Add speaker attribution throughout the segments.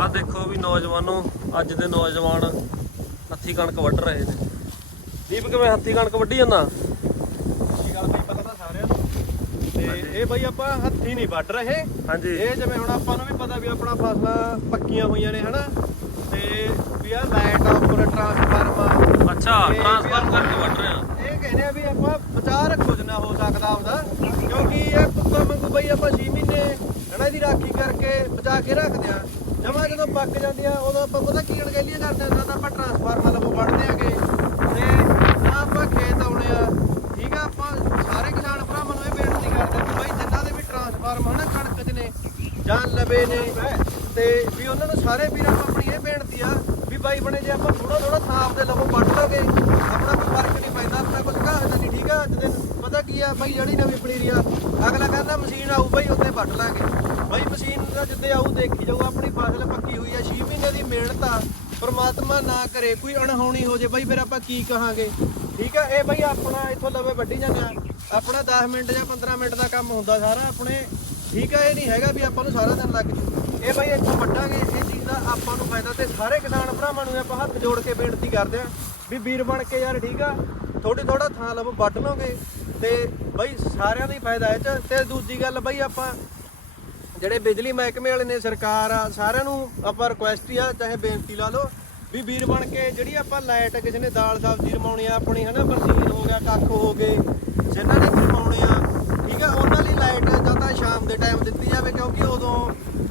Speaker 1: ਆ ਦੇਖੋ ਵੀ ਨੌਜਵਾਨੋ ਅੱਜ ਦੇ ਨੌਜਵਾਨ ਹੱਥੀ ਕਣਕ ਵੱਢ ਰਹੇ ਨੇ। ਦੀਪ ਕਿਵੇਂ ਹੱਥੀ ਕਣਕ ਵੱਢੀ ਜਾਂਦਾ?
Speaker 2: ਇਹ ਗੱਲ ਬਈ ਪਤਾ ਤਾਂ ਸਾਰਿਆਂ ਨੂੰ। ਤੇ ਇਹ ਬਈ ਆਪਾਂ ਹੱਥੀ ਨਹੀਂ ਵੱਢ ਰਹੇ।
Speaker 1: ਹਾਂਜੀ।
Speaker 2: ਇਹ ਜਿਵੇਂ ਹੁਣ ਆਪਾਂ ਨੂੰ ਵੀ ਪਤਾ ਵੀ ਆਪਣਾ ਫਸਲਾਂ ਪੱਕੀਆਂ ਹੋਈਆਂ ਨੇ ਹਨਾ? ਤੇ ਵੀ ਆ ਲਾਈਟ ਉੱਪਰ ਟਰਾਂਸਫਾਰਮਰ
Speaker 1: ਅੱਛਾ ਟ੍ਰਾਂਸਫਰ ਕਰਕੇ ਵੱਢ ਰਹੇ ਆ।
Speaker 2: ਇਹ ਕਹਿੰਦੇ ਆ ਵੀ ਆਪਾਂ ਬਚਾ ਰੱਖੋ ਜਿੰਨਾ ਹੋ ਸਕਦਾ ਆਪਦਾ। ਕਿਉਂਕਿ ਇਹ ਕੁੱਤਾ ਵਾਂਗੂ ਬਈ ਆਪਾਂ 6 ਮਹੀਨੇ ਹਨਾ ਇਹਦੀ ਰਾਖੀ ਕਰਕੇ ਬਚਾ ਕੇ ਰੱਖਦੇ ਆ। ਜਮਾ ਜਦੋਂ ਪੱਕ ਜਾਂਦੀਆਂ, ਉਦੋਂ ਆਪਾਂ ਪਤਾ ਕੀ ਅਣਗਹਿਲੀਆਂ ਕਰਦੇ ਆ, ਤਾਂ ਆਪਾਂ ਟਰਾਂਸਫਾਰਮਰ ਲਵੋ ਵੱਢ ਦਿਆਂਗੇ ਤੇ ਨਾ ਆਪਾਂ ਖੇਤ ਆਉਣੇ ਆ, ਠੀਕ ਆ, ਆਪਾਂ ਸਾਰੇ ਕਿਸਾਨ ਭਰਾਵਾਂ ਨੂੰ ਇਹ ਬੇਨਤੀ ਕਰਦੇ ਕਿ ਬਈ ਜਿਨ੍ਹਾਂ ਦੇ ਵੀ ਟਰਾਂਸਫਾਰਮਰ ਹਨਾ ਕਣਕ 'ਚ ਨੇ, ਜਾਂ ਲਵੇ ਨੇ, ਤੇ ਵੀ ਉਹਨਾਂ ਨੂੰ ਸਾਰੇ ਵੀਰਾਂ ਨੂੰ ਆਪਣੀ ਇਹ ਬੇਨਤੀ ਆ ਵੀ ਬਾਈ ਬਣੇ ਜੇ ਆਪਾਂ ਥੋੜਾ ਥੋੜਾ ਥਾਂ ਆਪਦੇ ਲਵੋ ਵੱਢ ਲੋਗੇ, ਆਪਣਾ ਕੋਈ ਫ਼ਰਕ ਨਹੀਂ ਪੈਂਦਾ, ਆਪਣਾ ਕੁਝ ਘਾਹ ਨਹੀਂ, ਠੀਕ ਆ, ਅੱਜ ਦਿਨ। ਪਤਾ ਕੀ ਆ, ਬਾਈ ਜਿਹੜੀ ਨਵੀਂ ਪਨੀਰੀ ਆ, ਅਗਲਾ ਕਹਿੰਦਾ ਮਸ਼ੀਨ ਆਊ, ਬਾਈ ਉੱਤੇ ਵੱਢ ਲਾਂਗੇ। ਬਾਈ ਮਸ਼ੀਨ ਜਿੱਦੇ ਆਊ ਦੇਖੀ ਜਾਊ, ਆਪਣੀ ਫਸਲ ਪੱਕੀ ਹੋਈ ਆ 6 ਮਹੀਨੇ ਦੀ ਮਿਹਨਤ ਆ, ਪ੍ਰਮਾਤਮਾ ਨਾ ਕਰੇ, ਕੋਈ ਅਣਹੋਣੀ ਹੋ ਜੇ, ਬਾਈ ਫਿਰ ਆਪਾਂ ਕੀ ਕਹਾਂਗੇ? ਠੀਕ ਆ? ਇਹ ਬਾਈ ਆਪਣਾ ਇੱਥੋਂ ਲਵੇ ਵੱਢੀ ਜਾਂਦੇ ਆ। ਆਪਣਾ 10 ਮਿੰਟ ਜਾਂ 15 ਮਿੰਟ ਦਾ ਕੰਮ ਹੁੰਦਾ ਸਾਰਾ ਆਪਣੇ, ਠੀਕ ਆ? ਇਹ ਨਹੀਂ ਹੈਗਾ ਵੀ ਆਪਾਂ ਨੂੰ ਸਾਰਾ ਦਿਨ ਲੱਗ ਜੂ। ਇਹ ਬਾਈ ਇੱਥੋਂ ਵੱਢਾਂਗੇ, ਇਹ ਚੀਜ਼ ਦਾ ਆਪਾਂ ਨੂੰ ਫਾਇਦਾ ਤੇ ਸਾਰੇ ਕਿਸਾਨ ਭਰਾਵਾਂ ਨੂੰ ਆਪਾਂ ਹੱਥ ਜੋੜ ਕੇ ਬੇਨਤੀ ਕਰਦੇ ਆ ਵੀ ਵੀਰ ਬਣ ਕੇ ਯਾਰ ਠੀਕ ਆ ਥੋੜੀ ਥੋੜਾ ਥਾਂ ਲਵੋ, ਵੱਢ ਲਓਗੇ ਤੇ ਬਾਈ ਸਾਰਿਆਂ ਦਾ ਹੀ ਫਾਇਦਾ ਇਹ ਚ। ਤੇ ਦੂਜੀ ਗੱਲ ਬਾਈ ਆਪਾਂ ਜਿਹੜੇ ਬਿਜਲੀ ਮਹਿਕਮੇ ਵਾਲੇ ਨੇ ਸਰਕਾਰ ਆ, ਸਾਰਿਆਂ ਨੂੰ ਆਪਾਂ ਰਿਕੁਐਸਟ ਹੀ ਆ, ਚਾਹੇ ਬੇਨਤੀ ਲਾ ਲਓ ਵੀ ਵੀਰ ਬਣ ਕੇ ਜਿਹੜੀ ਆਪਾਂ ਲਾਈਟ ਕਿਸੇ ਨੇ ਦਾਲ ਸਬਜ਼ੀ ਰਮਾਉਣੀ ਆ, ਆਪਣੀ ਹਨਾ ਬਰਸੀਨ ਹੋ ਗਿਆ, ਕੱਖ ਹੋ ਗਏ, ਜਿਨ੍ਹਾਂ ਨੇ ਰਮਾਉਣੇ ਆ, ਠੀਕ ਆ, ਉਹਨਾਂ ਲਈ ਲਾਈਟ ਜਾਂ ਤਾਂ ਸ਼ਾਮ ਦੇ ਟਾਈਮ ਦਿੱਤੀ ਜਾਵੇ ਕਿਉਂਕਿ ਉਦੋਂ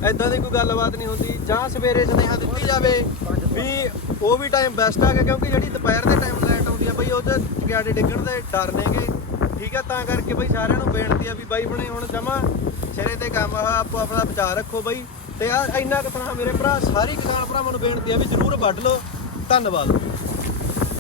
Speaker 2: ਐਦਾਂ ਦੀ ਕੋਈ ਗੱਲਬਾਤ ਨਹੀਂ ਹੁੰਦੀ, ਜਾਂ ਸਵੇਰੇ ਸੁਨੇਹਾ ਦਿੱਤੀ ਜਾਵੇ ਵੀ ਉਹ ਵੀ ਟਾਈਮ ਬੈਸਟ ਆ ਗਿਆ, ਕਿਉਂਕਿ ਜਿਹੜੀ ਦੁਪਹਿਰ ਦੇ ਟਾਈਮ ਲਾਈਟ ਆਉਂਦੀ ਆ ਬਈ, ਉਹ ਤੇ ਚਗਿਆੜੇ ਡਿੱਗਣ ਦੇ ਡਰ ਨੇਗੇ, ਠੀਕ ਆ, ਤਾਂ ਕਰਕੇ ਬਈ ਸਾਰਿਆਂ ਨੂੰ ਬੇਨਤੀ ਆ ਵੀ ਬਾਈ ਬਣੇ ਹੁਣ ਜਮਾ ਚਿਹਰੇ ਤੇ ਕੰਮ ਆ, ਆਪੋ ਆਪਣਾ ਵਿਚਾਰ ਰੱਖੋ ਬਈ। ਤੇ ਆ ਇੰਨਾ ਕੁ ਤਾਂ ਮੇਰੇ ਭਰਾ, ਸਾਰੀ ਕਿਸਾਨ ਭਰਾਵਾਂ ਨੂੰ ਬੇਨਤੀ ਆ ਵੀ ਜਰੂਰ ਵੱਢ ਲਓ। ਧੰਨਵਾਦ।